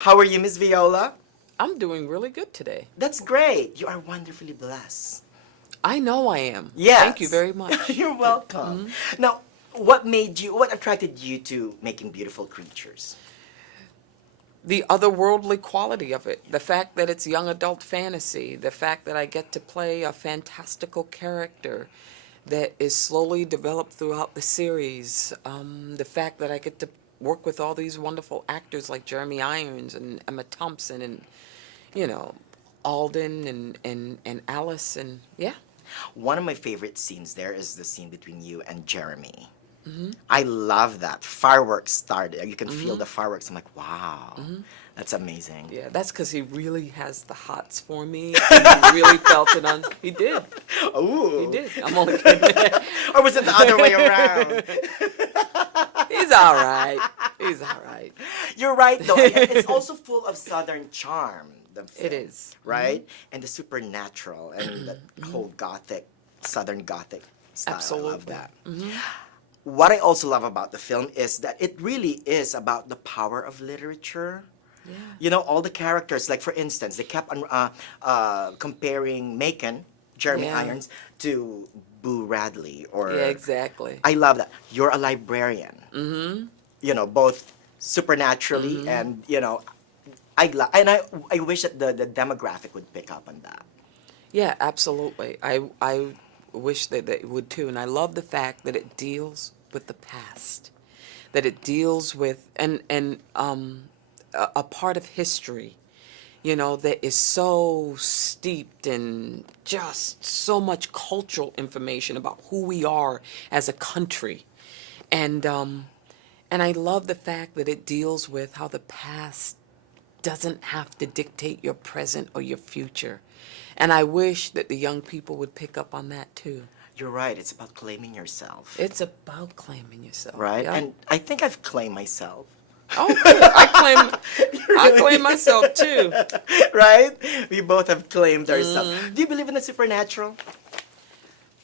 How are you, Miss Viola? I'm doing really good today. That's great. You are wonderfully blessed. I know I am. Thank you Yes. very much. You're welcome. Now, what attracted you to making beautiful creatures? The otherworldly quality of it, the fact that it's young adult fantasy, the fact that I get to play a fantastical character that is slowly developed throughout the series, the fact that I get to work with all these wonderful actors like Jeremy Irons and Emma Thompson and, you know, Alden and Alice and yeah. One of my favorite scenes there is the scene between you and Jeremy. I love that. Fireworks started. You can feel the fireworks. I'm like, wow, that's amazing. Yeah, that's because he really has the hots for me. And he really felt it on. He did. Ooh. He did. I'm only kidding. Or was it the other way around? He's all right. He's all right. You're right, though. And it's also full of Southern charm. The It film, is. right? And the supernatural and the whole Gothic, Southern Gothic style. I love Absolutely. that. What I also love about the film is that it really is about the power of literature. Yeah. You know, all the characters, like for instance, they kept on comparing Macon, Jeremy Yeah. Irons, to Boo Radley. Or Yeah, exactly. I love that. You're a librarian. You know, both supernaturally and, you know, I wish that the demographic would pick up on that. Yeah, absolutely. I wish that they would too. And I love the fact that it deals with the past, that it deals with a part of history, you know, that is so steeped in just so much cultural information about who we are as a country. And I love the fact that it deals with how the past doesn't have to dictate your present or your future. And I wish that the young people would pick up on that too. You're right. It's about claiming yourself. It's about claiming yourself. Right? Yeah. And I think I've claimed myself. Oh, cool. I claim myself too. Right? We both have claimed ourselves. Do you believe in the supernatural?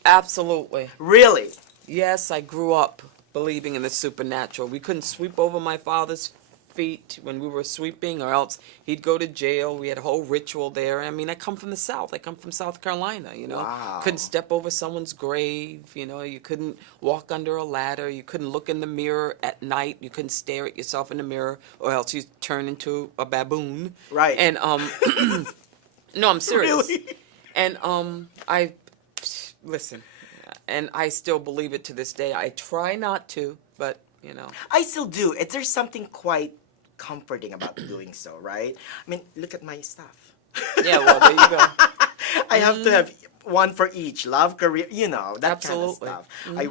Absolutely. Really? Yes, I grew up believing in the supernatural. We couldn't sweep over my father's feet when we were sweeping, or else he'd go to jail. We had a whole ritual there. I mean, I come from the South. I come from South Carolina, you know. Wow. Couldn't step over someone's grave, you know. You couldn't walk under a ladder. You couldn't look in the mirror at night. You couldn't stare at yourself in the mirror, or else you turn into a baboon. Right. And no, I'm serious. Really? And I listen, and I still believe it to this day. I try not to, but you know. I still do. There's something quite comforting about doing so, right? I mean, look at my stuff. Yeah, well, there you go. I have to have one for each. Love, career, you know, that Absolutely. kind of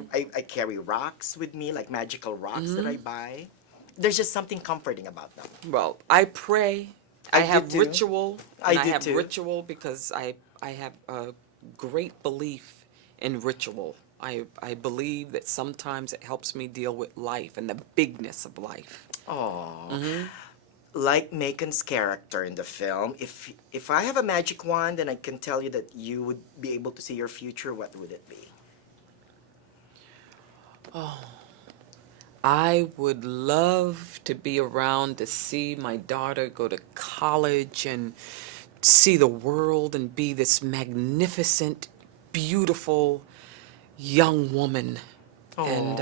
stuff. I carry rocks with me, like magical rocks that I buy. There's just something comforting about them. Well, I pray. I I do have too. ritual. I And I do have too. ritual because I have a great belief in ritual. I believe that sometimes it helps me deal with life and the bigness of life. Oh, like Macon's character in the film. If I have a magic wand and I can tell you that you would be able to see your future, what would it be? I would love to be around to see my daughter go to college and see the world and be this magnificent, beautiful young woman. And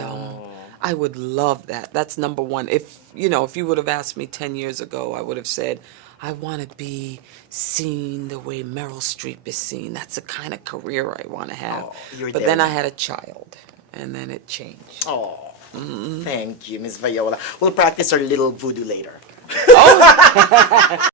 I would love that. That's number one. If you would have asked me 10 years ago, I would have said, I want to be seen the way Meryl Streep is seen. That's the kind of career I want to have. Oh, you're but there then I now. had a child, and then it changed. Oh, thank you, Miss Viola. We'll practice our little voodoo later. Oh,